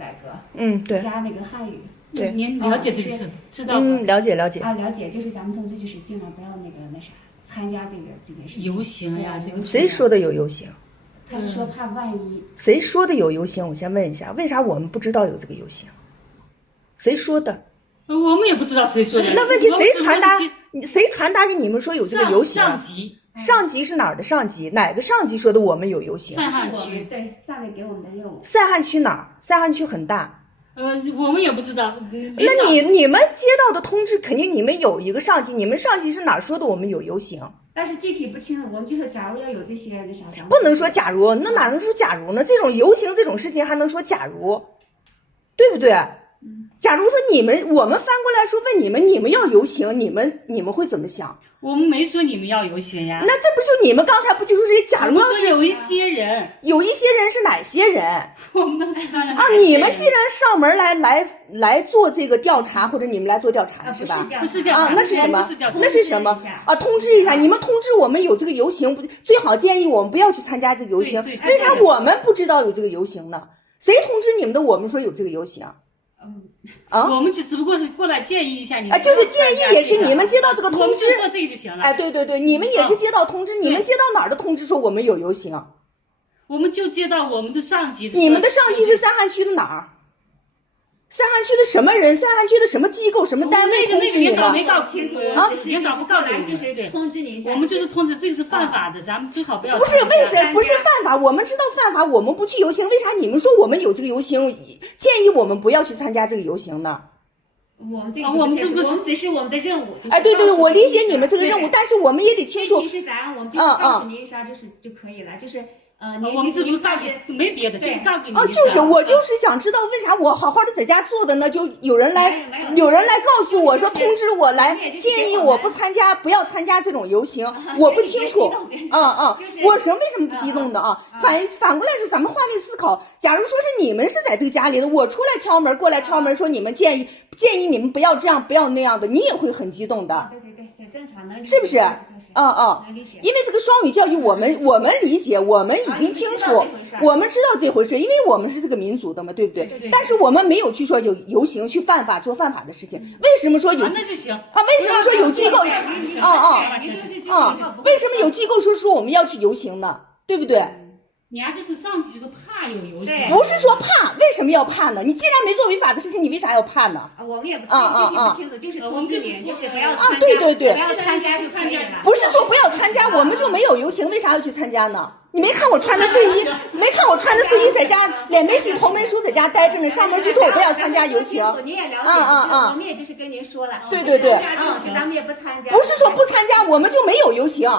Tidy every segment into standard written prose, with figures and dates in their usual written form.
改革，对，加那个汉语。对，您了解这个事，知道吗？了解。了解，就是咱们同志就是尽量不要那啥，参加这件事情。游行呀，这个谁说的有游行？他是说怕万一。谁说的有游行？我先问一下，为啥我们不知道有这个游行？谁说的？我们也不知道谁说的。那问题谁传达？谁传达给你们说有这个游行？上级。上级是哪儿的上级？哪个上级说的我们有游行？赛汉区。对，下面给我们的任务。赛汉区哪儿？赛汉区很大。我们也不知道。那你们接到的通知，肯定你们有一个上级，你们上级是哪儿说的我们有游行？但是具体不清楚，我们就说假如要有这些那啥，不能说假如，那哪能说假如呢？这种游行这种事情还能说假如，对不对？假如说我们翻过来说问你们要游行，你们会怎么想？我们没说你们要游行呀。那这不就你们刚才不就说是假如要是有一些人是哪些人？我们都知道啊。你们既然上门来做这个调查，或者你们来做调查是吧？不是调查那是什么？那是什么啊？通知一下，你们通知我们有这个游行，最好建议我们不要去参加这个游行。为啥我们不知道有这个游行呢？谁通知你们的？我们说有这个游行。我们只不过是过来建议一下你们。就是建议也是你们接到这个通知，做这个就行了。对，你们也是接到通知，你们接到哪儿的通知说我们有游行？我们就接到我们的上级的。你们的上级是赛汉区的哪儿？赛汉区的什么人？赛汉区的什么机构、什么单位通知你了？没搞清楚啊！也搞不告诉你，就是通知你一下。我们就是通知，这个是犯法的，咱们最好不要。不是不是犯法，我们知道犯法，我们不去游行，为啥你们说我们有这个游行，建议我们不要去参加这个游行呢？我们这不是只是我们的任务。对，我理解你们这个任务，但是我们也得清楚。其实咱我们就是告诉您啥，就可以了，就是。我们这不告诉没别的，就是告给你。就是我就是想知道为啥我好好的在家做的呢，就有人来告诉我说通知我来建议我不要参加这种游行，我不清楚。我为什么不激动的啊？反过来说，咱们换位思考，假如说是你们是在这个家里的，我出来过来敲门说你们建议你们不要这样不要那样的，你也会很激动的。对，这正常的，是不是？因为这个双语教育我们理解，我们已经清楚，我们知道这回事，因为我们是这个民族的嘛，对不对？但是我们没有去说有游行去做犯法的事情。为什么说有？那就行为什么说有机构？为什么有机构说我们要去游行呢？对不对？你就是上级说怕有游行，不是说怕，为什么要怕呢？你既然没做违法的事情，你为啥要怕呢？我们也不清楚，就是通知你，就是不要参加。对，不要参加就可以了。不是说不要参加，我们就没有游行，为啥要去参加呢？你没看我穿的睡衣，在家脸没洗头没梳在家待着呢，上门就说我不要参加游行。你也了解，我们也就是跟您说了。对，咱们也不参加。不是说不参加，我们就没有游行。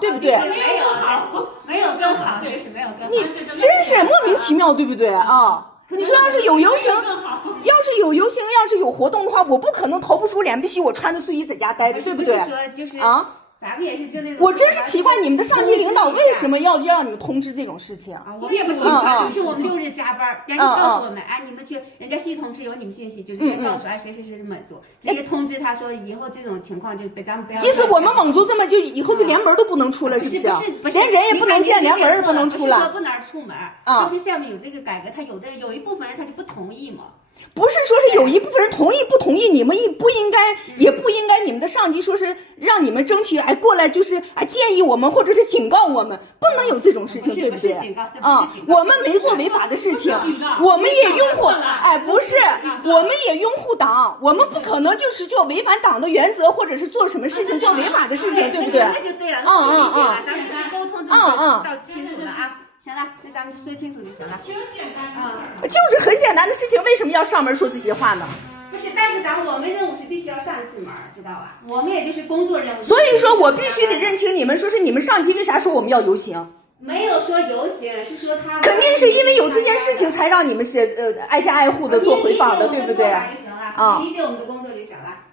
对不对？没有更好，就是没有更好。你真是莫名其妙，对不对啊？你说要是有游行，要是有活动的话，我不可能头不梳脸，必须我穿着睡衣在家待着，对不对？咱们也是就那种。我真是奇怪你们的上级领导为什么要让你们通知这种事情我们也不清楚，就是我们6日加班，人家告诉我们，你们去，人家系统是有你们信息，就是人家告诉谁满族，直接通知他说以后这种情况就咱们不要。意思我们蒙族这么就以后就连门都不能出了，是不是？连人也不能见，连门也不能出了。不是说不能出门，他是下面有这个改革，他有一部分人他就不同意嘛。不是说是有一部分人同意不同意，你们也不应该你们的上级说是让你们争取过来就是建议我们或者是警告我们，不能有这种事情，对不对？我们没做违法的事情，我们也拥护不是，我们也拥护党，我们不可能就是做违反党的原则或者是做什么事情做违法的事情，对不对？那就对了，那咱们就是沟通到清楚了啊。行了，那咱们就说清楚就行了。挺简单就是很简单的事情，为什么要上门说这些话呢？不是，但是我们任务是必须要上一次门，知道吧？我们也就是工作任务。所以说我必须得认清你们，说是你们上级为啥说我们要游行？没有说游行，是说他肯定是因为有这件事情才让你们挨家挨户的做回访的，对不对？就行了，理解我们的工作就行了。